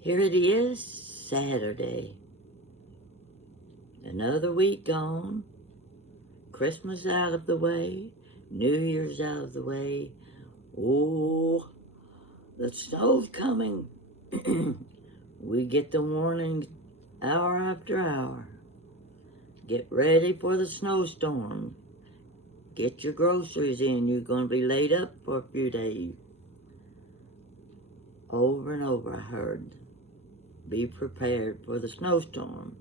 Here it is, Saturday. Another week gone. Christmas out of the way. New Year's out of the way. Oh, the snow's coming. We get the warning hour after hour. Get ready for the snowstorm. Get your groceries in. You're going to be laid up for a few days. Over and over I heard, be prepared for the snowstorm.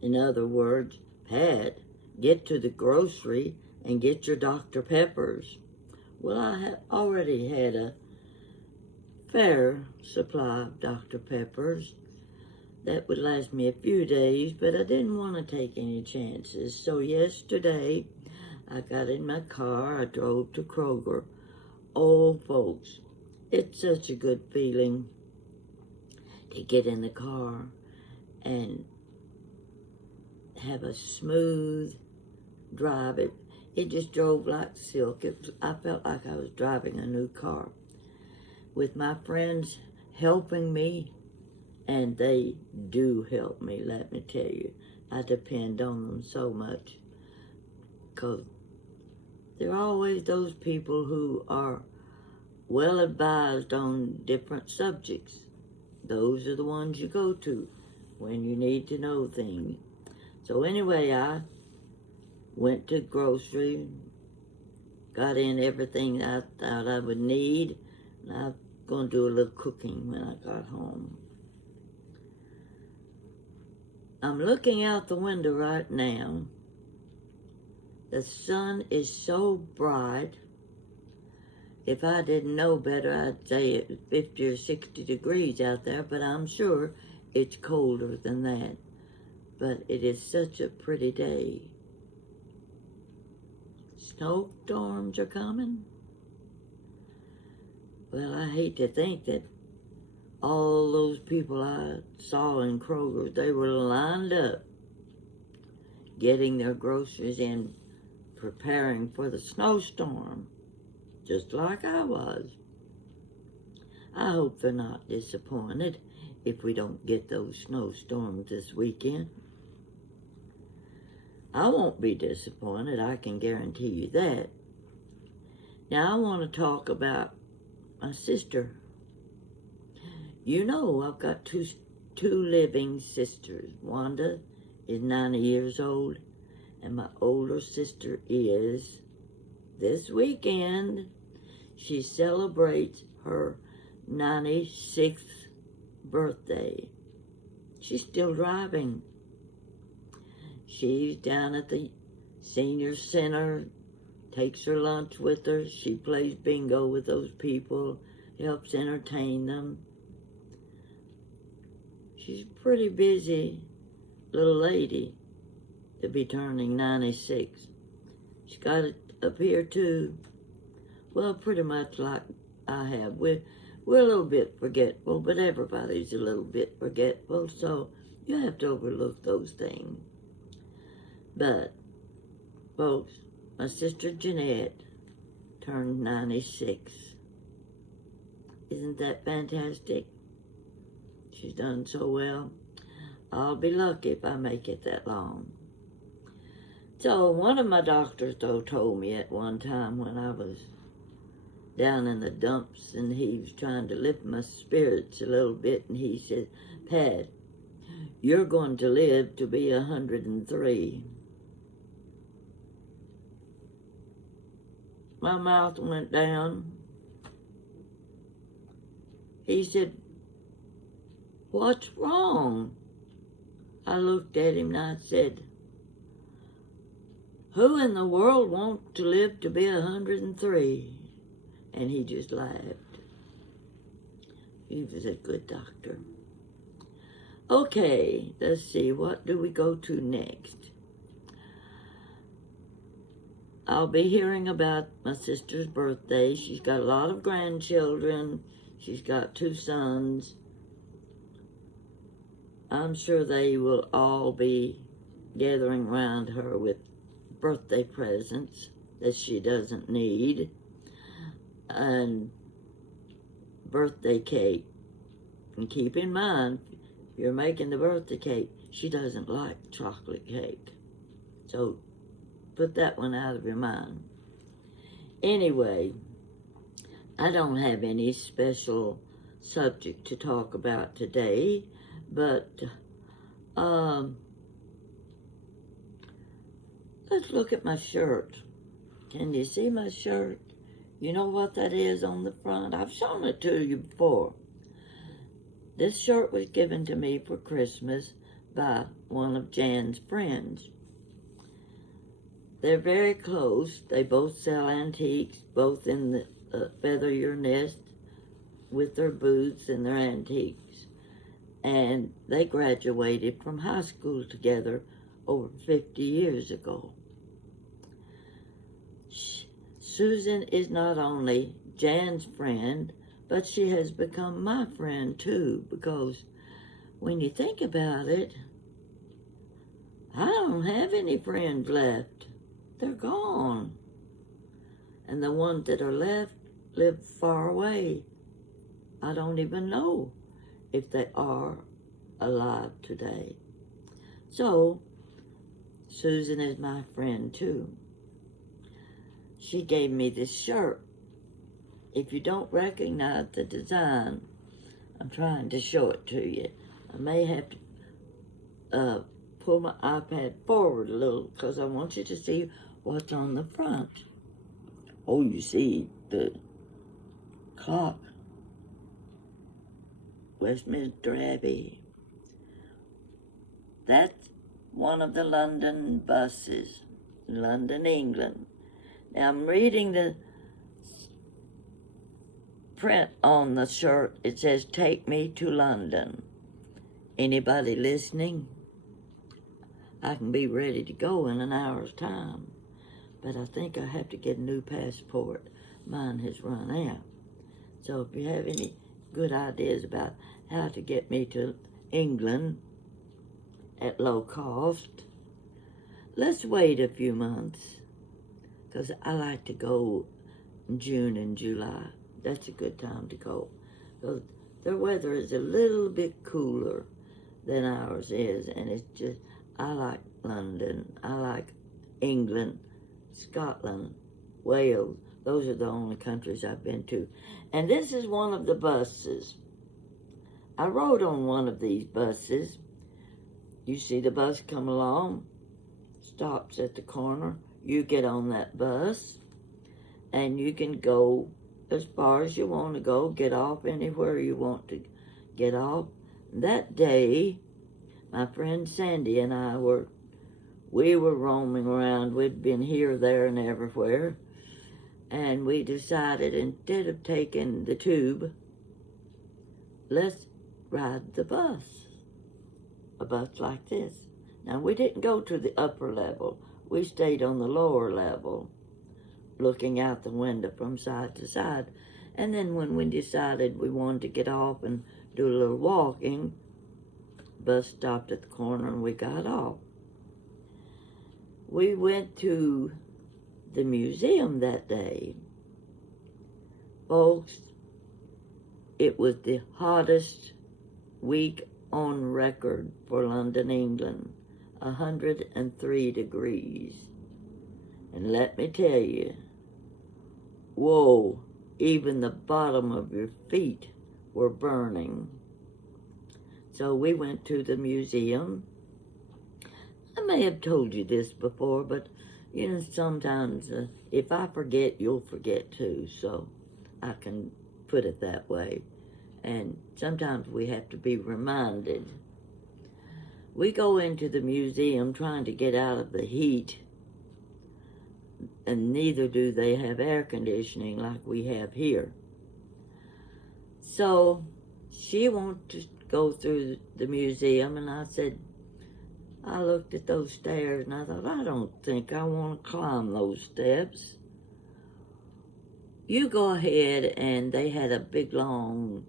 In other words, Pat, get to the grocery and get your Dr. Peppers. Well, I had already had a fair supply of Dr. Peppers. That would last me a few days, but I didn't want to take any chances. So yesterday, I got in my car, I drove to Kroger. Oh, folks, it's such a good feeling to get in the car and have a smooth drive. It just drove like silk. I felt like I was driving a new car. With my friends helping me, and they do help me, let me tell you. I depend on them so much, because there are always those people who are well advised on different subjects. Those are the ones you go to when you need to know things. So anyway, I went to grocery, got in everything I thought I would need, and I'm going to do a little cooking when I got home. I'm looking out the window right now. The sun is so bright. If I didn't know better, I'd say it was 50 or 60 degrees out there, but I'm sure it's colder than that. But it is such a pretty day. Snowstorms are coming. Well, I hate to think that all those people I saw in Kroger, they were lined up getting their groceries in, preparing for the snowstorm, just like I was. I hope they're not disappointed if we don't get those snowstorms this weekend. I won't be disappointed, I can guarantee you that. Now I want to talk about my sister. You know, I've got two living sisters. Wanda is 90 years old, and my older sister is, this weekend, she celebrates her 96th birthday. She's still driving. She's down at the senior center, takes her lunch with her. She plays bingo with those people, helps entertain them. She's a pretty busy little lady to be turning 96. She's got it up here too. Well, pretty much like I have. We're a little bit forgetful, but everybody's a little bit forgetful, so you have to overlook those things. But, folks, my sister Jeanette turned 96. Isn't that fantastic? She's done so well. I'll be lucky if I make it that long. So one of my doctors, though, told me at one time when I was down in the dumps and he was trying to lift my spirits a little bit, and he said, Pat, you're going to live to be 103. My mouth went down. He said, what's wrong? I looked at him and I said, who in the world wants to live to be 103? And he just laughed. He was a good doctor. Okay, let's see, what do we go to next? I'll be hearing about my sister's birthday. She's got a lot of grandchildren. She's got 2 sons. I'm sure they will all be gathering around her with birthday presents that she doesn't need and birthday cake. And keep in mind, if you're making the birthday cake, she doesn't like chocolate cake. So put that one out of your mind. Anyway, I don't have any special subject to talk about today, but let's look at my shirt. Can you see my shirt? You know what that is on the front? I've shown it to you before. This shirt was given to me for Christmas by one of Jan's friends. They're very close. They both sell antiques, both in the Feather Your Nest with their booths and their antiques. And they graduated from high school together over 50 years ago. Susan is not only Jan's friend, but she has become my friend too, because when you think about it, I don't have any friends left. They're gone. And the ones that are left live far away. I don't even know if they are alive today. So, Susan is my friend too. She gave me this shirt. If you don't recognize the design, I'm trying to show it to you. I may have to pull my iPad forward a little because I want you to see what's on the front. Oh, you see the clock. Westminster Abbey. That's one of the London buses, London, England. Now I'm reading the print on the shirt. It says, "Take me to London." Anybody listening? I can be ready to go in an hour's time, but I think I have to get a new passport. Mine has run out. So if you have any good ideas about how to get me to England at low cost, let's wait a few months, because I like to go in June and July. That's a good time to go. So their weather is a little bit cooler than ours is, and it's just, I like London, I like England, Scotland, Wales. Those are the only countries I've been to. And this is one of the buses. I rode on one of these buses. You see the bus come along, stops at the corner. You get on that bus, and you can go as far as you want to go, get off anywhere you want to get off. That day, my friend Sandy and I were roaming around. We'd been here, there, and everywhere. And we decided, instead of taking the tube, let's ride the bus. A bus like this. Now, we didn't go to the upper level. We stayed on the lower level, looking out the window from side to side. And then when we decided we wanted to get off and do a little walking, the bus stopped at the corner and we got off. We went to the museum that day. Folks, it was the hottest week on record for London, England. 103 degrees. And let me tell you, whoa, even the bottom of your feet were burning. So we went to the museum. I may have told you this before, but you know, sometimes if I forget, you'll forget too, so I can put it that way. And sometimes we have to be reminded. We go into the museum trying to get out of the heat, and neither do they have air conditioning like we have here. So she wanted to go through the museum, and I looked at those stairs and I thought, I don't think I want to climb those steps. You go ahead, and they had a big long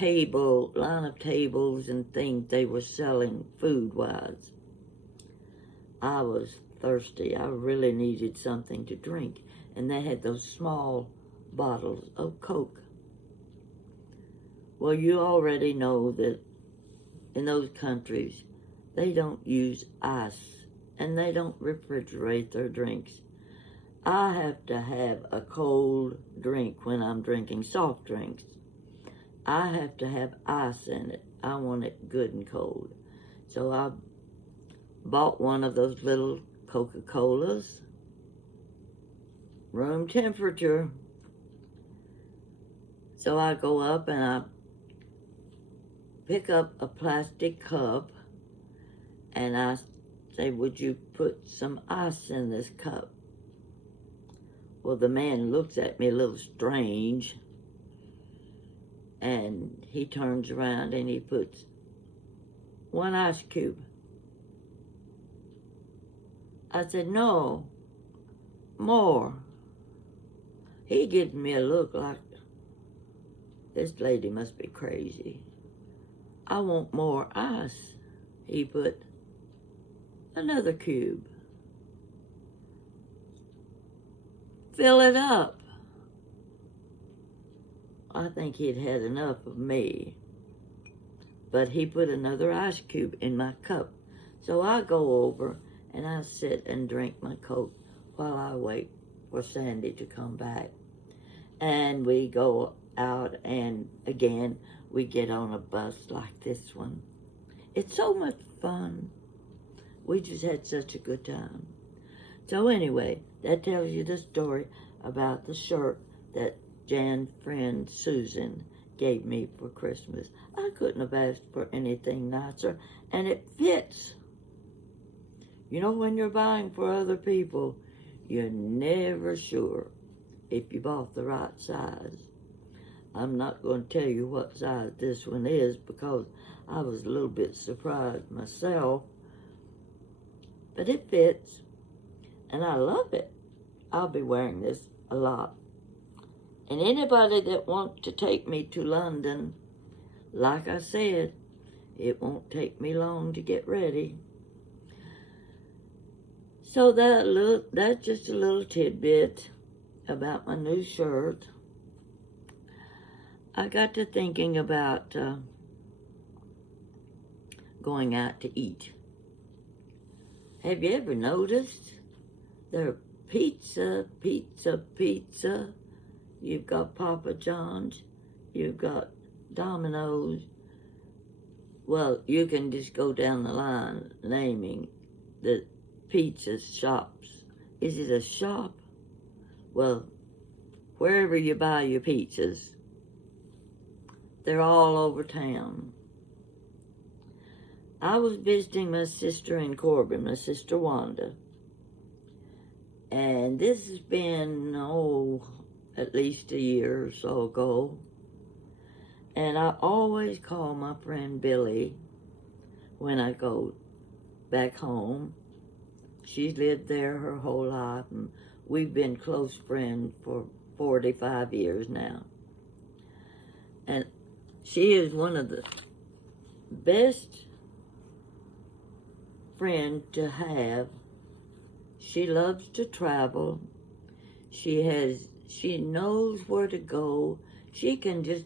line of tables and things they were selling food-wise. I was thirsty. I really needed something to drink. And they had those small bottles of Coke. Well, you already know that in those countries, they don't use ice and they don't refrigerate their drinks. I have to have a cold drink when I'm drinking soft drinks. I have to have ice in it. I want it good and cold. So I bought one of those little Coca-Colas, room temperature. So I go up and I pick up a plastic cup and I say, would you put some ice in this cup? Well, the man looks at me a little strange, and he turns around and he puts one ice cube. I said, no, more. He gives me a look like, this lady must be crazy. I want more ice. He put another cube. Fill it up. I think he'd had enough of me. But he put another ice cube in my cup. So I go over and I sit and drink my Coke while I wait for Sandy to come back. And we go out, and again, we get on a bus like this one. It's so much fun. We just had such a good time. So anyway, that tells you the story about the shirt that Jan's friend Susan gave me for Christmas. I couldn't have asked for anything nicer, and it fits. You know, when you're buying for other people, you're never sure if you bought the right size. I'm not going to tell you what size this one is because I was a little bit surprised myself, but it fits, and I love it. I'll be wearing this a lot. And anybody that wants to take me to London, like I said, it won't take me long to get ready. So that's just a little tidbit about my new shirt. I got to thinking about going out to eat. Have you ever noticed there are pizza? You've got Papa John's, you've got Domino's. Well, you can just go down the line naming the pizza shops. Is it a shop? Well, wherever you buy your pizzas, they're all over town. I was visiting my sister in Corbin, my sister Wanda. And this has been, at least a year or so ago. And I always call my friend Billy when I go back home. She's lived there her whole life, and we've been close friends for 45 years now. And she is one of the best friends to have. She loves to travel. She knows where to go. She can just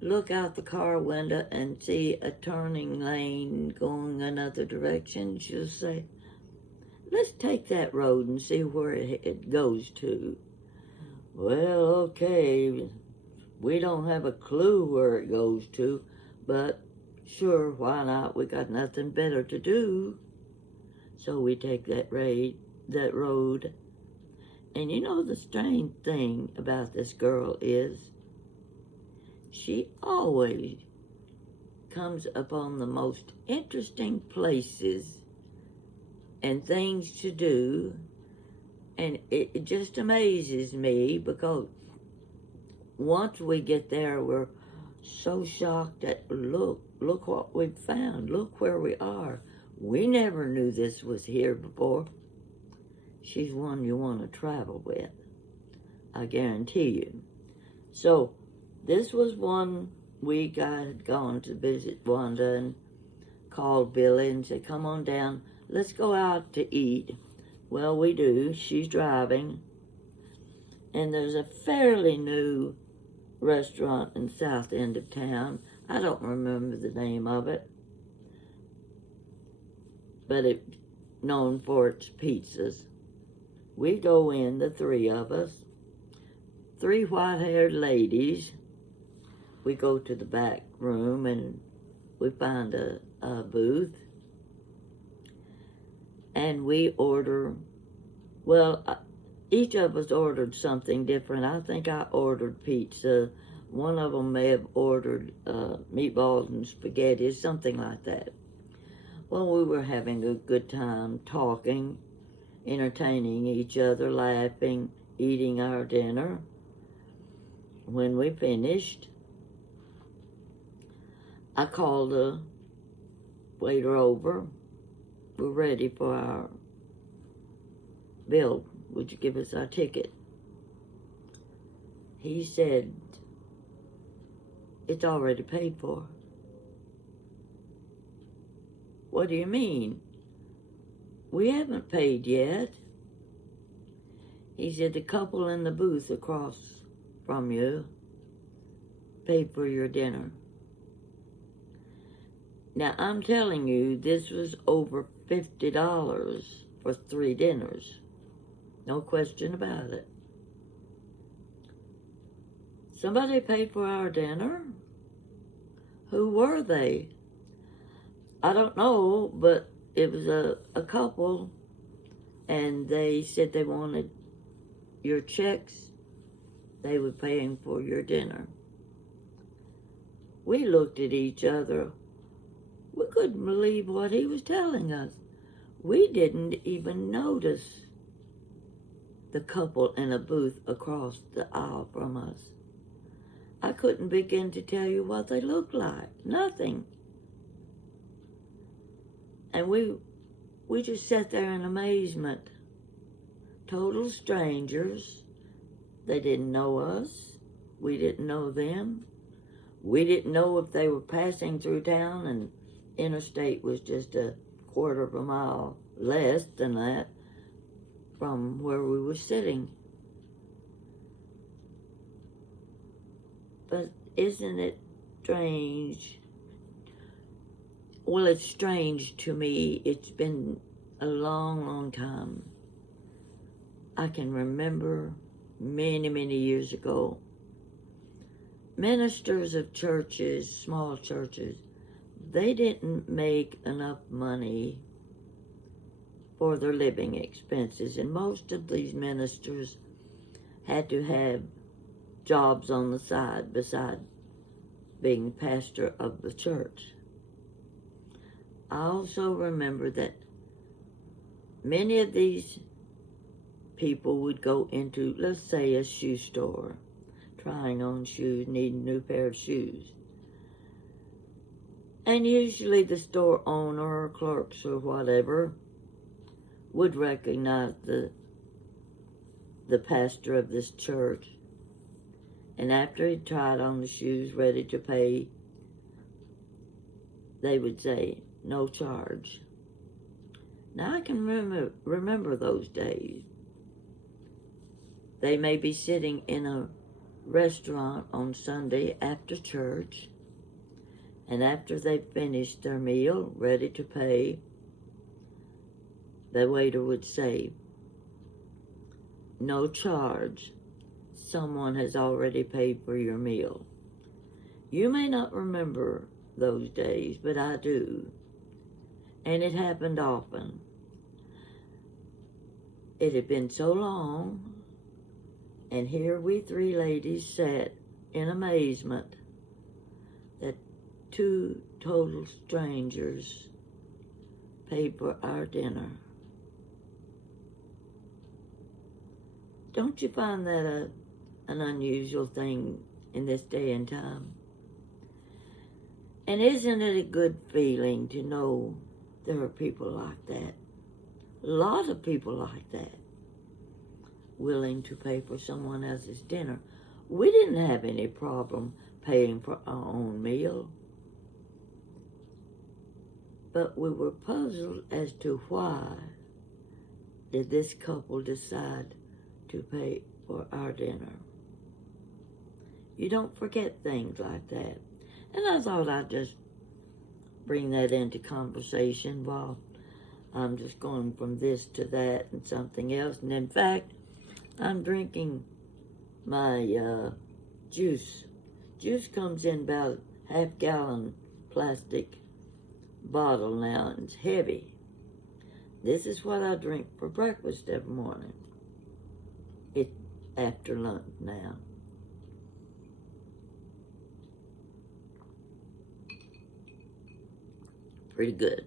look out the car window and see a turning lane going another direction. She'll say, let's take that road and see where it goes to. Well, okay, we don't have a clue where it goes to, but sure, why not? We got nothing better to do. So we take that road. And you know, the strange thing about this girl is she always comes upon the most interesting places and things to do, and it just amazes me because once we get there, we're so shocked that look what we've found, look where we are. We never knew this was here before. She's one you want to travel with, I guarantee you. So this was one week I had gone to visit Wanda and called Billy and said, come on down, let's go out to eat. Well, we do. She's driving. And there's a fairly new restaurant in the south end of town. I don't remember the name of it, but it's known for its pizzas. We go in, the three of us, three white-haired ladies. We go to the back room and we find a booth, and we order, well, each of us ordered something different. I think I ordered pizza. One of them may have ordered meatballs and spaghetti, something like that. Well, we were having a good time talking, entertaining each other, laughing, eating our dinner. When we finished, I called the waiter over. We're ready for our bill. Would you give us our ticket? He said, it's already paid for. What do you mean? We haven't paid yet. He said, the couple in the booth across from you paid for your dinner. Now, I'm telling you, this was over $50 for 3 dinners. No question about it. Somebody paid for our dinner? Who were they? I don't know, but it was a couple, and they said they wanted your checks. They were paying for your dinner. We looked at each other. We couldn't believe what he was telling us. We didn't even notice the couple in a booth across the aisle from us. I couldn't begin to tell you what they looked like. Nothing. And we just sat there in amazement. Total strangers. They didn't know us. We didn't know them. We didn't know if they were passing through town, and interstate was just a quarter of a mile less than that from where we were sitting. But isn't it strange? Well, it's strange to me. It's been a long, long time. I can remember many, many years ago, ministers of churches, small churches, they didn't make enough money for their living expenses, and most of these ministers had to have jobs on the side beside being pastor of the church. I also remember that many of these people would go into, let's say, a shoe store, trying on shoes, needing a new pair of shoes. And usually the store owner or clerks or whatever would recognize the pastor of this church. And after he tried on the shoes, ready to pay, they would say, no charge. Now I can remember those days. They may be sitting in a restaurant on Sunday after church, and after they've finished their meal, ready to pay, the waiter would say, no charge. Someone has already paid for your meal. You may not remember those days, but I do. And it happened often. It had been so long, and here we 3 ladies sat in amazement that 2 total strangers paid for our dinner. Don't you find that an unusual thing in this day and time? And isn't it a good feeling to know there are people like that? A lot of people like that, willing to pay for someone else's dinner. We didn't have any problem paying for our own meal, but we were puzzled as to why did this couple decide to pay for our dinner. You don't forget things like that. And I thought I'd just bring that into conversation while I'm just going from this to that and something else. And in fact, I'm drinking my juice. Juice comes in about a half-gallon plastic bottle now, and it's heavy. This is what I drink for breakfast every morning. It's after lunch now. Pretty good.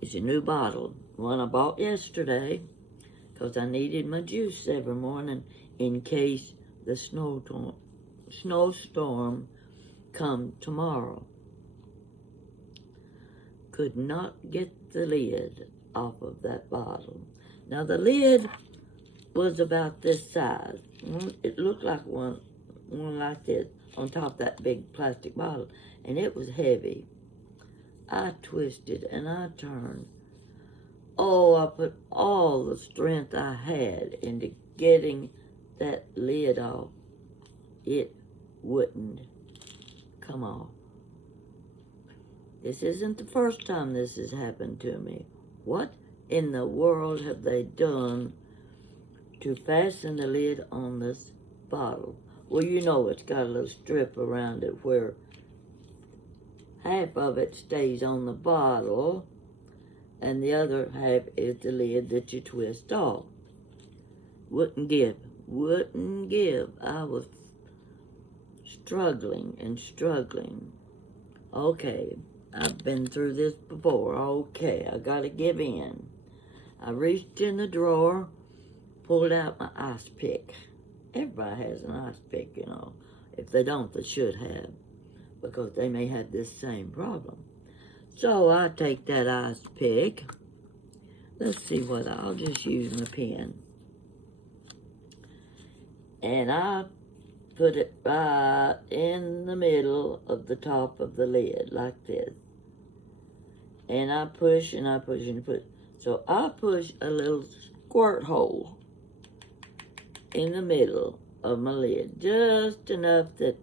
It's a new bottle, one I bought yesterday, because I needed my juice every morning in case the snowstorm come tomorrow. Could not get the lid off of that bottle. Now the lid was about this size. It looked like one like this on top of that big plastic bottle, and it was heavy. I twisted and I turned. Oh, I put all the strength I had into getting that lid off. It wouldn't come off. This isn't the first time this has happened to me. What in the world have they done to fasten the lid on this bottle? Well, you know it's got a little strip around it where half of it stays on the bottle and the other half is the lid that you twist off. Wouldn't give. I was struggling and struggling. Okay, I've been through this before. Okay, I gotta give in. I reached in the drawer, pulled out my ice pick. Everybody has an ice pick, you know. If they don't, they should have, because they may have this same problem. So I take that ice pick. Let's see what, I'll just use my pen. And I put it right in the middle of the top of the lid, like this. And I push and I push and push. So I push a little squirt hole in the middle of my lid, just enough that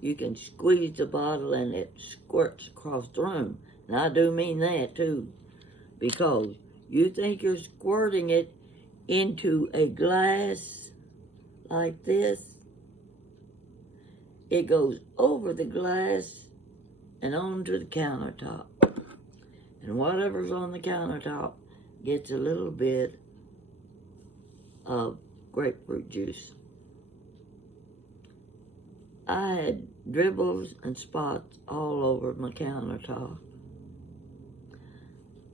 you can squeeze the bottle and it squirts across the room. And I do mean that too, because you think you're squirting it into a glass like this. It goes over the glass and onto the countertop. And whatever's on the countertop gets a little bit of grapefruit juice. I had dribbles and spots all over my countertop.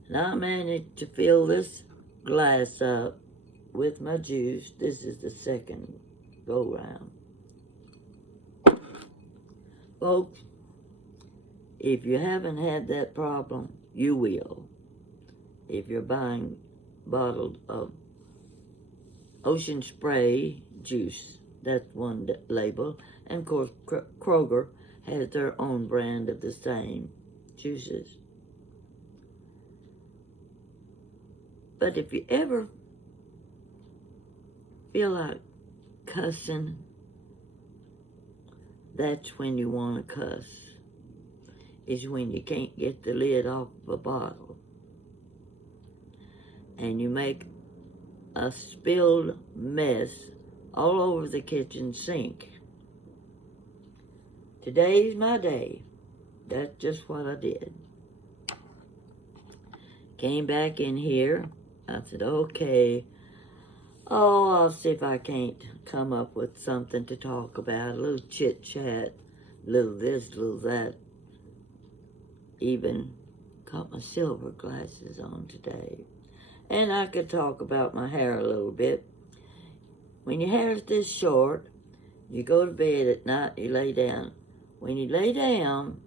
And I managed to fill this glass up with my juice. This is the second go-round. Folks, if you haven't had that problem, you will. If you're buying bottles of Ocean Spray juice, that's one label. And of course, Kroger has their own brand of the same juices. But if you ever feel like cussing, that's when you want to cuss. Is when you can't get the lid off of a bottle. And you make a spilled mess all over the kitchen sink. Today's my day. That's just what I did. Came back in here. I said, okay, I'll see if I can't come up with something to talk about. A little chit-chat, a little this, a little that. Even got my silver glasses on today. And I could talk about my hair a little bit. When your hair is this short, you go to bed at night, you lay down. When you lay down,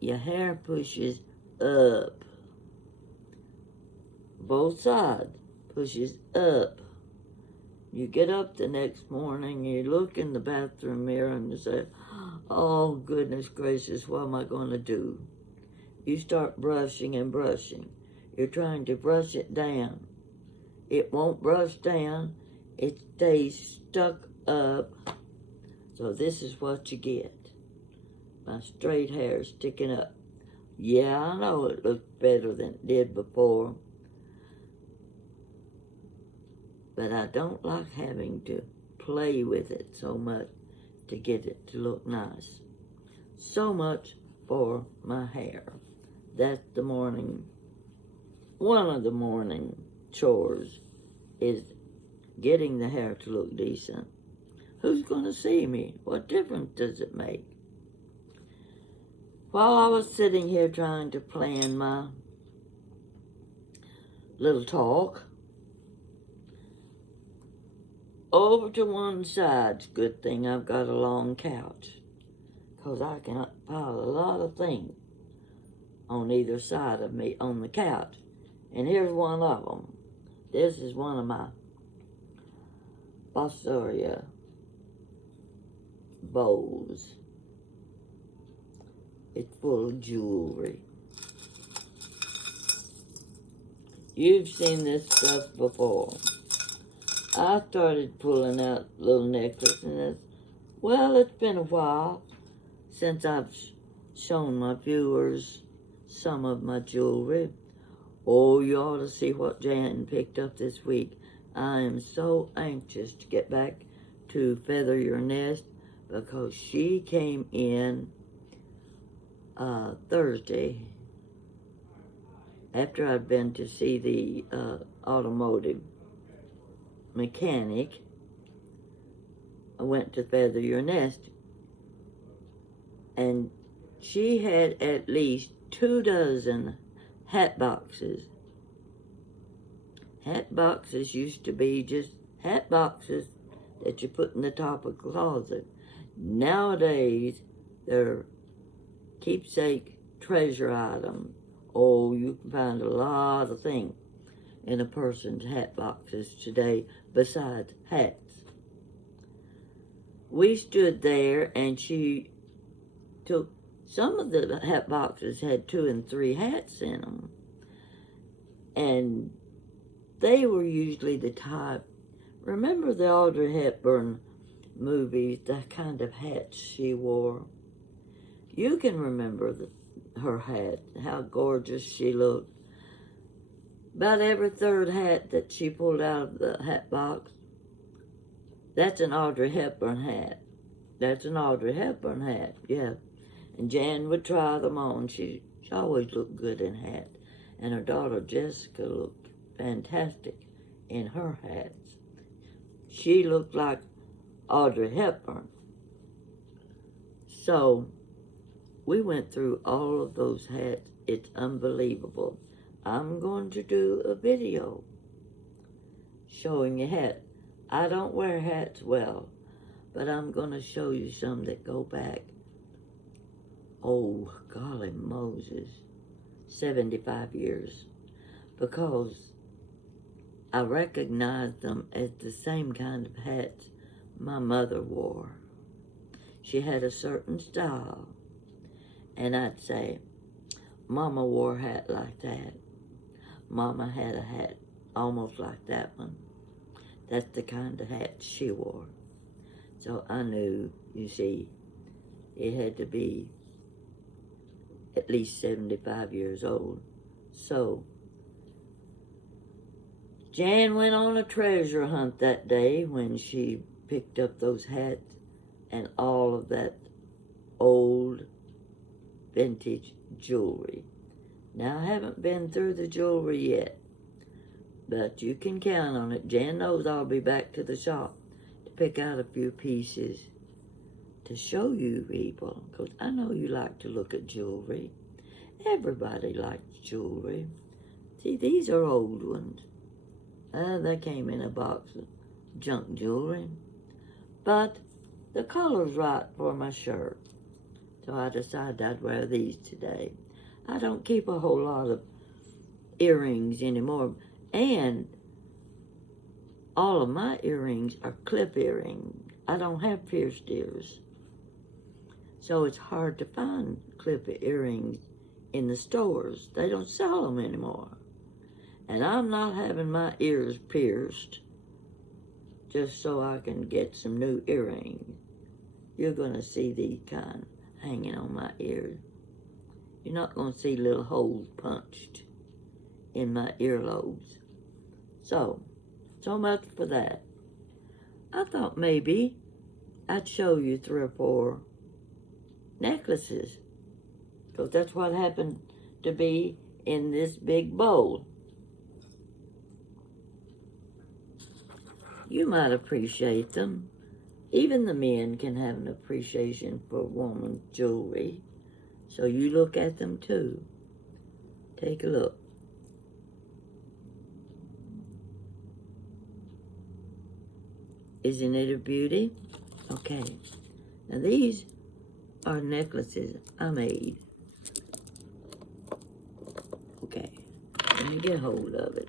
your hair pushes up. Both sides pushes up. You get up the next morning, you look in the bathroom mirror and you say, oh, goodness gracious, what am I going to do? You start brushing and brushing. You're trying to brush it down. It won't brush down. It stays stuck up. So this is what you get. My straight hair sticking up. Yeah, I know it looks better than it did before. But I don't like having to play with it so much to get it to look nice. So much for my hair. That's the morning. One of the morning chores is getting the hair to look decent. Who's going to see me? What difference does it make? While I was sitting here trying to plan my little talk, over to one side, good thing I've got a long couch, because I can pile a lot of things on either side of me on the couch. And here's one of them. This is one of my Bossoria bowls. It's full of jewelry. You've seen this stuff before. I started pulling out little necklaces, and it's been a while since I've shown my viewers some of my jewelry. Oh, you ought to see what Jan picked up this week. I am so anxious to get back to Feather Your Nest because she came in Thursday after I'd been to see the automotive mechanic. I went to Feather Your Nest, and she had at least 24 hat boxes. Hat boxes used to be just hat boxes that you put in the top of a closet. Nowadays, they're keepsake treasure items. Oh, you can find a lot of things in a person's hat boxes today besides hats. We stood there, and she took some of the hat boxes had 2 and 3 hats in them, and they were usually the type. Remember the Audrey Hepburn movies, the kind of hats she wore? You can remember her hat, how gorgeous she looked. About every third hat that she pulled out of the hat box, that's an Audrey Hepburn hat. That's an Audrey Hepburn hat, yeah. And Jan would try them on. She always looked good in hats. And her daughter Jessica looked fantastic in her hats. She looked like Audrey Hepburn. So we went through all of those hats. It's unbelievable. I'm going to do a video showing a hat. I don't wear hats well, but I'm going to show you some that go back, oh, golly Moses, 75 years, because I recognize them as the same kind of hats my mother wore. She had a certain style, and I'd say, Mama wore a hat like that. Mama had a hat almost like that one. That's the kind of hat she wore. So I knew, you see, it had to be at least 75 years old. So Jan went on a treasure hunt that day when she picked up those hats and all of that old vintage jewelry. Now, I haven't been through the jewelry yet, but you can count on it. Jan knows I'll be back to the shop to pick out a few pieces to show you people, because I know you like to look at jewelry. Everybody likes jewelry. See, these are old ones. They came in a box of junk jewelry, but the color's right for my shirt, so I decided I'd wear these today. I don't keep a whole lot of earrings anymore, and all of my earrings are clip earrings. I don't have pierced ears, so it's hard to find clip earrings in the stores. They don't sell them anymore, and I'm not having my ears pierced just so I can get some new earrings. You're going to see these kind hanging on my ears. You're not going to see little holes punched in my earlobes. So much for that. I thought maybe I'd show you 3 or 4 necklaces, because that's what happened to be in this big bowl. You might appreciate them. Even the men can have an appreciation for woman's jewelry. So you look at them too. Take a look. Isn't it a beauty? Okay. Now these are necklaces I made. Okay. Let me get hold of it.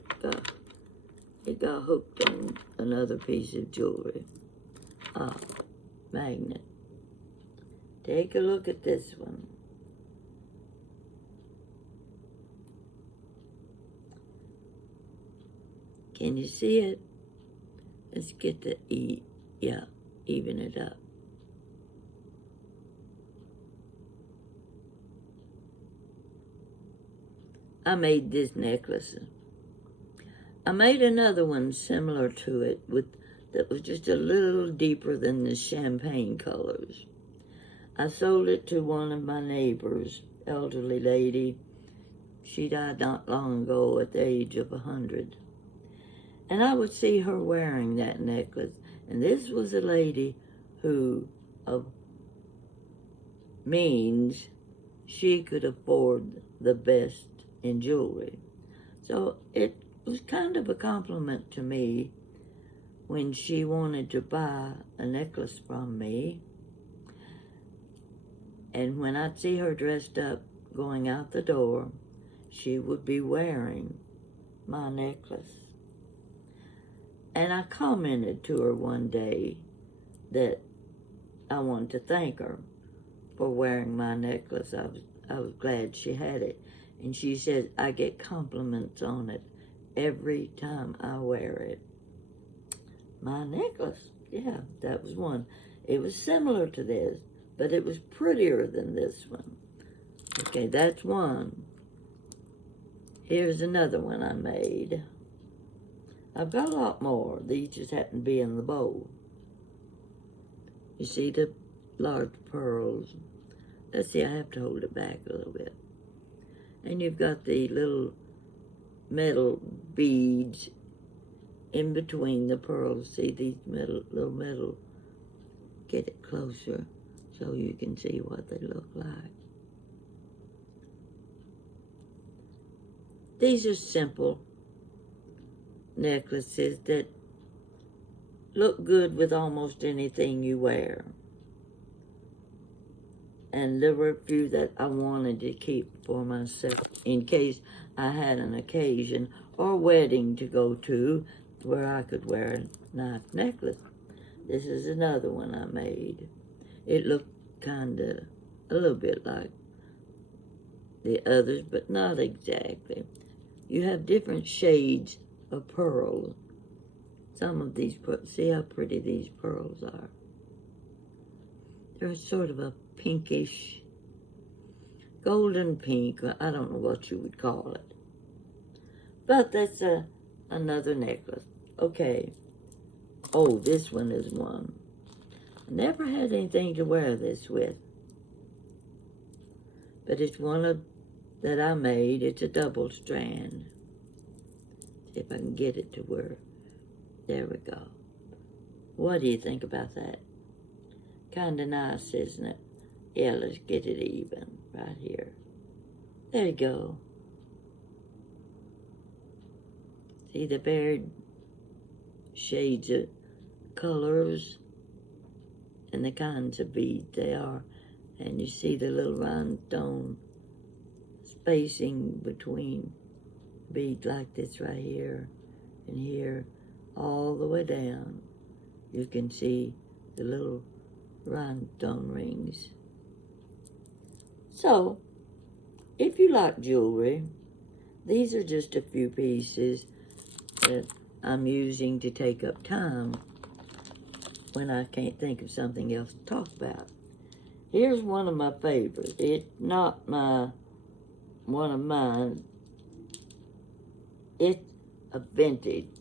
It got hooked on another piece of jewelry. Magnet. Take a look at this one. Can you see it? Let's get the even it up. I made this necklace. I made another one similar to it that was just a little deeper than the champagne colors. I sold it to one of my neighbors, elderly lady. She died not long ago at the age of 100. And I would see her wearing that necklace. And this was a lady who, of means, she could afford the best in jewelry. So it was kind of a compliment to me when she wanted to buy a necklace from me. And when I'd see her dressed up going out the door, she would be wearing my necklace. And I commented to her one day that I wanted to thank her for wearing my necklace. I was glad she had it. And she said, I get compliments on it every time I wear it. My necklace, yeah, that was one. It was similar to this, but it was prettier than this one. Okay, that's one. Here's another one I made. I've got a lot more. These just happen to be in the bowl. You see the large pearls. Let's see, I have to hold it back a little bit. And you've got the little metal beads in between the pearls. See these little metal? Get it closer so you can see what they look like. These are simple necklaces that look good with almost anything you wear. And there were a few that I wanted to keep for myself in case I had an occasion or wedding to go to where I could wear a nice necklace. This is another one I made. It looked a little bit like the others, but not exactly. You have different shades of pearls. Some of these, see how pretty these pearls are. They're sort of a pinkish, golden pink. I don't know what you would call it. But that's another necklace. Okay. Oh, this one is one. I never had anything to wear this with. But it's one that I made. It's a double strand. See if I can get it to where. There we go. What do you think about that? Kind of nice, isn't it? Yeah, let's get it even right here. There you go. See the varied shades of colors and the kinds of beads they are. And you see the little rhinestone spacing between beads like this right here and here, all the way down. You can see the little rhinestone rings. So, if you like jewelry, these are just a few pieces that I'm using to take up time when I can't think of something else to talk about. Here's one of my favorites. It's not one of mine. It's a vintage.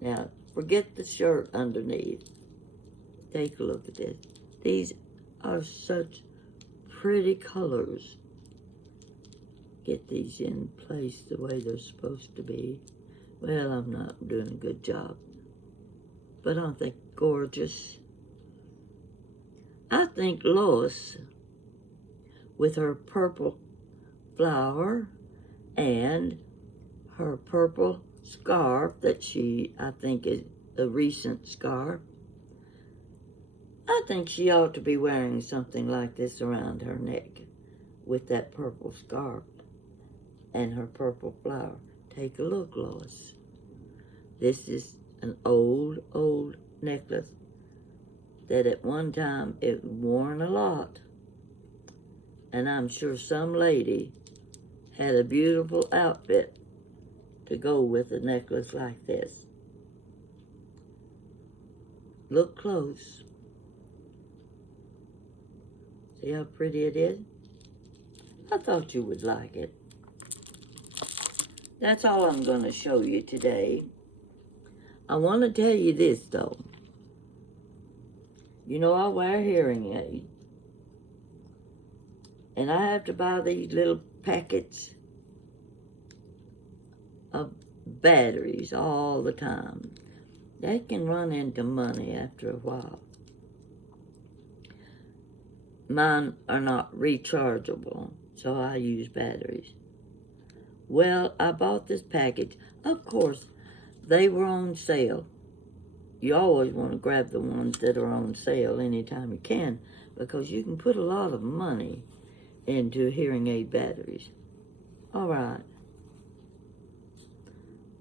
Now, forget the shirt underneath. Take a look at this. These are such pretty colors. Get these in place the way they're supposed to be. Well, I'm not doing a good job, but aren't they gorgeous? I think Lois, with her purple flower and her purple scarf that I think is a recent scarf, I think she ought to be wearing something like this around her neck with that purple scarf and her purple flower. Take a look, Lois. This is an old necklace that at one time it worn a lot. And I'm sure some lady had a beautiful outfit to go with a necklace like this. Look close. See how pretty it is? I thought you would like it. That's all I'm going to show you today. I want to tell you this, though. You know, I wear hearing aids. And I have to buy these little packets of batteries all the time. They can run into money after a while. Mine are not rechargeable, so I use batteries. Well, I bought this package. Of course, they were on sale. You always want to grab the ones that are on sale anytime you can, because you can put a lot of money into hearing aid batteries. All right.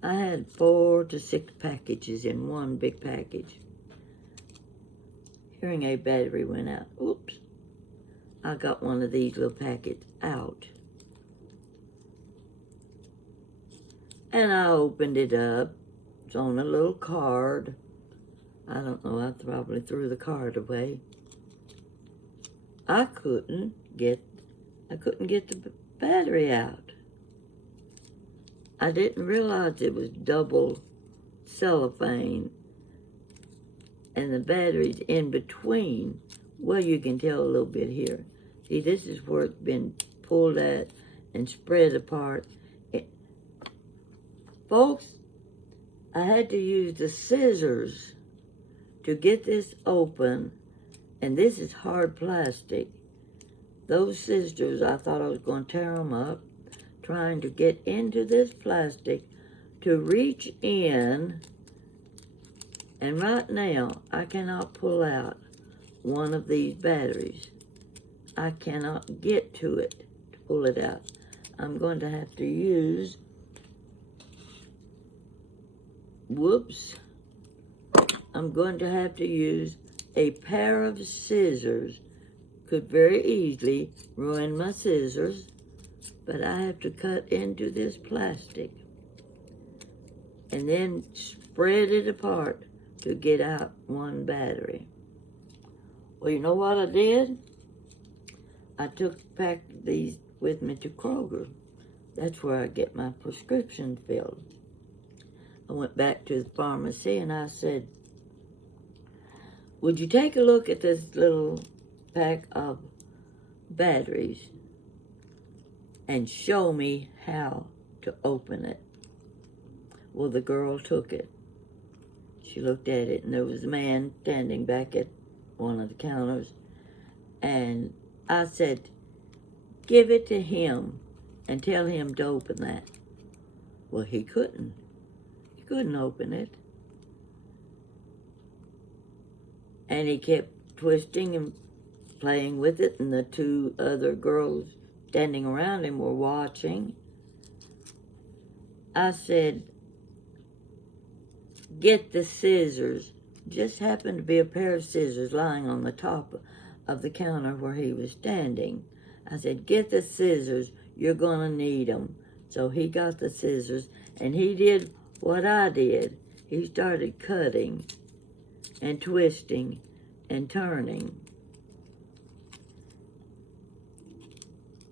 I had 4 to 6 packages in one big package. Hearing aid battery went out. Oops. I got one of these little packets out. And I opened it up. It's on a little card. I don't know, I probably threw the card away. I couldn't get the battery out. I didn't realize it was double cellophane and the battery's in between. Well, you can tell a little bit here. See, this is where it's been pulled at and spread apart. Folks, I had to use the scissors to get this open, and this is hard plastic. Those scissors, I thought I was going to tear them up, trying to get into this plastic to reach in, and right now I cannot pull out one of these batteries. I cannot get to it to pull it out. I'm going to have to use, I'm going to have to use a pair of scissors. Could very easily ruin my scissors, but I have to cut into this plastic and then spread it apart to get out one battery. Well, you know what I did? I packed these with me to Kroger. That's where I get my prescription filled. I went back to the pharmacy and I said, would you take a look at this little pack of batteries and show me how to open it? Well, the girl took it. She looked at it, and there was a man standing back at one of the counters, and I said, give it to him and tell him to open that. Well, he couldn't. He couldn't open it. And he kept twisting and playing with it, and the 2 other girls standing around him were watching. I said, get the scissors. Just happened to be a pair of scissors lying on the top of the counter where he was standing. I said, get the scissors. You're going to need them. So he got the scissors, and he did what I did. He started cutting and twisting and turning.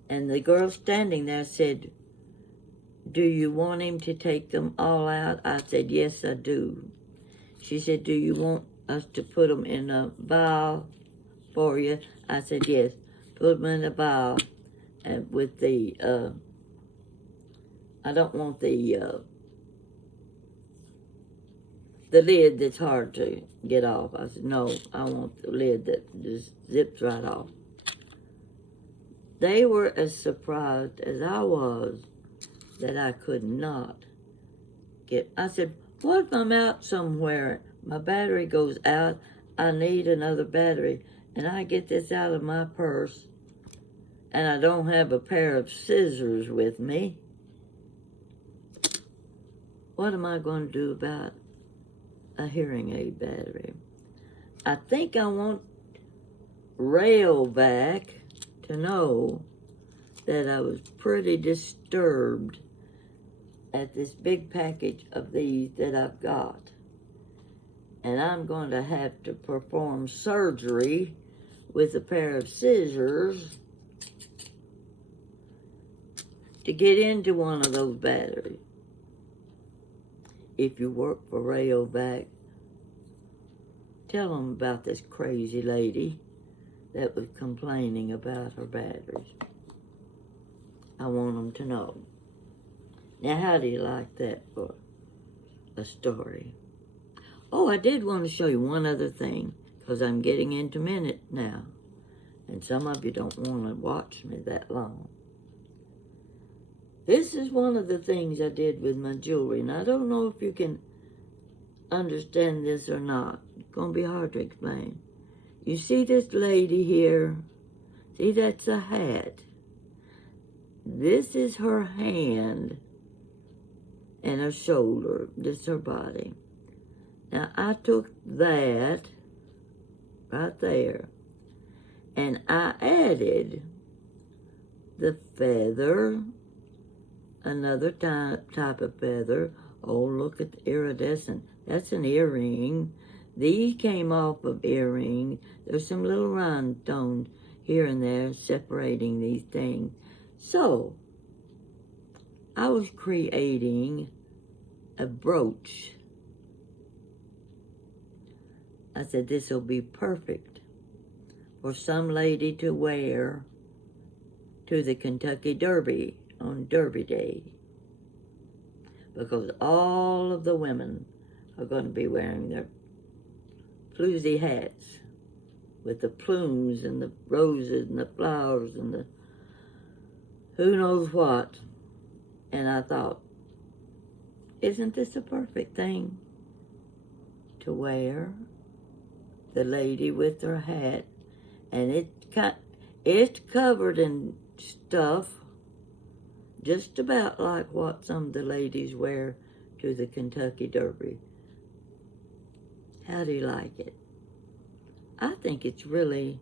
And the girl standing there said, "Do you want him to take them all out?" I said, "Yes, I do." She said, "Do you want us to put them in a vial for you?" I said, "Yes, put them in a vial." And with the, I don't want the lid that's hard to get off. I said, "No, I want the lid that just zips right off." They were as surprised as I was that I could not get. I said, "What if I'm out somewhere, my battery goes out, I need another battery, and I get this out of my purse, and I don't have a pair of scissors with me? What am I going to do about a hearing aid battery?" I think I want Railback to know that I was pretty disturbed at this big package of these that I've got. And I'm going to have to perform surgery with a pair of scissors to get into one of those batteries. If you work for Railback, tell them about this crazy lady that was complaining about her batteries. I want them to know. Now, how do you like that for a story? Oh, I did want to show you one other thing, because I'm getting into minutes now, and some of you don't want to watch me that long. This is one of the things I did with my jewelry, and I don't know if you can understand this or not. It's going to be hard to explain. You see this lady here? See, that's a hat. This is her hand and her shoulder. This is her body. Now, I took that right there, and I added the feather, another type of feather. Oh, look at the iridescent. That's an earring. These came off of earrings. There's some little rhinestones here and there separating these things. So, I was creating a brooch. I said, this will be perfect for some lady to wear to the Kentucky Derby on Derby Day, because all of the women are going to be wearing their floozy hats with the plumes and the roses and the flowers and the who knows what. And I thought, isn't this a perfect thing to wear? The lady with her hat, and it's covered in stuff just about like what some of the ladies wear to the Kentucky Derby. How do you like it? I think it's really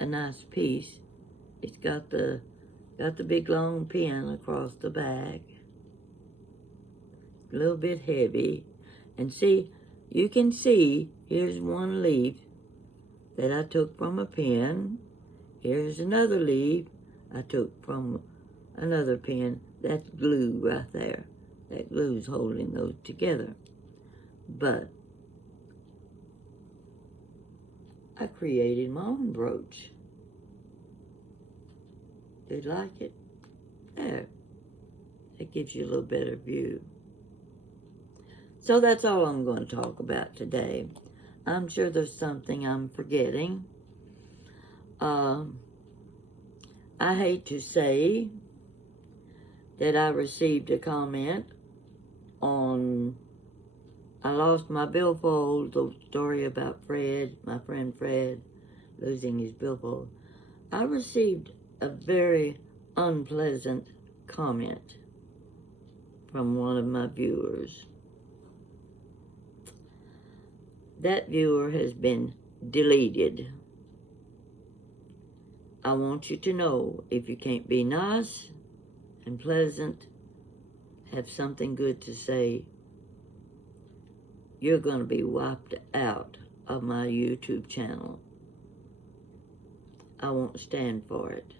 a nice piece. It's got the big long pin across the back. A little bit heavy. And see, you can see, here's one leaf that I took from a pin. Here's another leaf I took from another pin. That's glue right there. That glue's holding those together. But I created my own brooch. Do you like it? There. That gives you a little better view. So that's all I'm going to talk about today. I'm sure there's something I'm forgetting. I hate to say that I received a comment on, I lost my billfold, the story about Fred, my friend Fred, losing his billfold. I received a very unpleasant comment from one of my viewers. That viewer has been deleted. I want you to know, if you can't be nice and pleasant, have something good to say, you're going to be wiped out of my YouTube channel. I won't stand for it.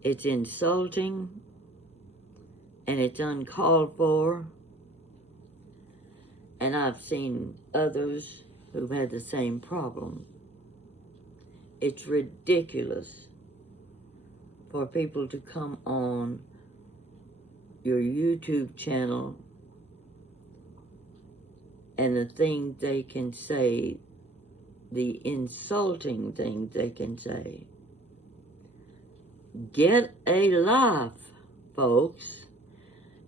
It's insulting, and it's uncalled for. And I've seen others who've had the same problem. It's ridiculous for people to come on your YouTube channel and the things they can say, the insulting things they can say. Get a life, folks,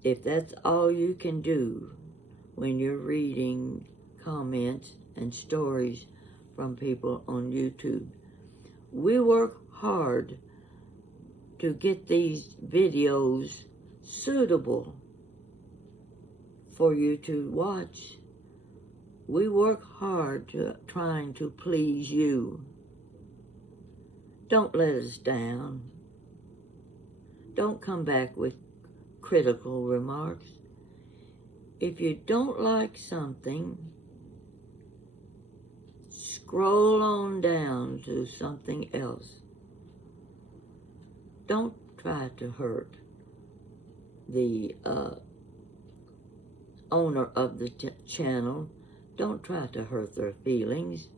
if that's all you can do when you're reading comments and stories from people on YouTube. We work hard to get these videos suitable for you to watch. We work hard to trying to please you. Don't let us down. Don't come back with critical remarks. If you don't like something, scroll on down to something else. Don't try to hurt the owner of the channel. Don't try to hurt their feelings.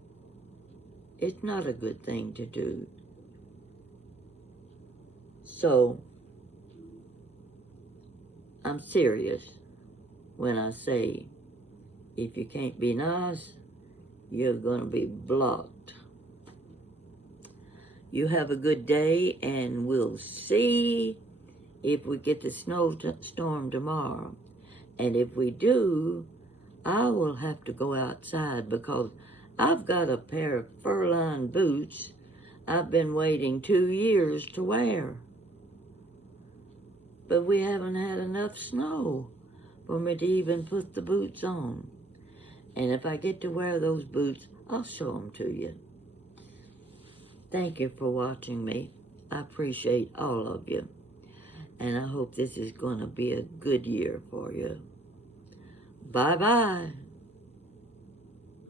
It's not a good thing to do. So, I'm serious when I say, if you can't be nice, you're going to be blocked. You have a good day, and we'll see if we get the snowstorm tomorrow. And if we do, I will have to go outside because I've got a pair of fur-lined boots I've been waiting 2 years to wear. But we haven't had enough snow for me to even put the boots on. And if I get to wear those boots, I'll show them to you. Thank you for watching me. I appreciate all of you. And I hope this is going to be a good year for you. Bye-bye.